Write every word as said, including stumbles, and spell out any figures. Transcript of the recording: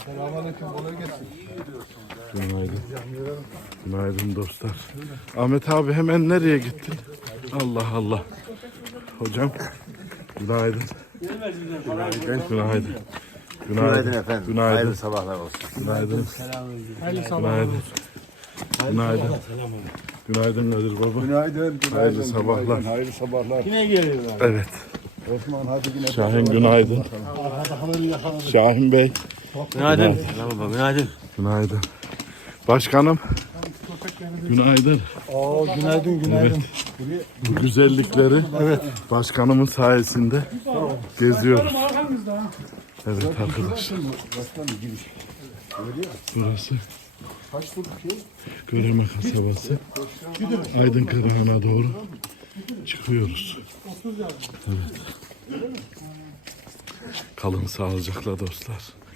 Selamünaleyküm, kolay gelsin. Günaydın. Günaydın dostlar. Ahmet abi hemen nereye gittin? Allah Allah. Hocam günaydın. Günaydın. Günaydın. Günaydın efendim. Günaydın. Hayırlı sabahlar olsun. Günaydın. Hayırlı sabahlar Günaydın. Günaydın. Günaydın Kadir Baba. Günaydın, günaydın. Hayırlı sabahlar. Günaydın, hayırlı sabahlar. Yine geliyorlar. Evet. Osman hadi yine. Şahin günaydın. Şahin Bey. Günaydın. Merhaba, günaydın. Günaydın. Başkanım. Günaydın. Oo, günaydın, günaydın. Bu güzellikleri başkanımın sayesinde geziyoruz. Evet arkadaşlar. Burası Göreme kasabası. Aydın Kırağı'na doğru çıkıyoruz. Evet. Kalın sağlıcakla dostlar.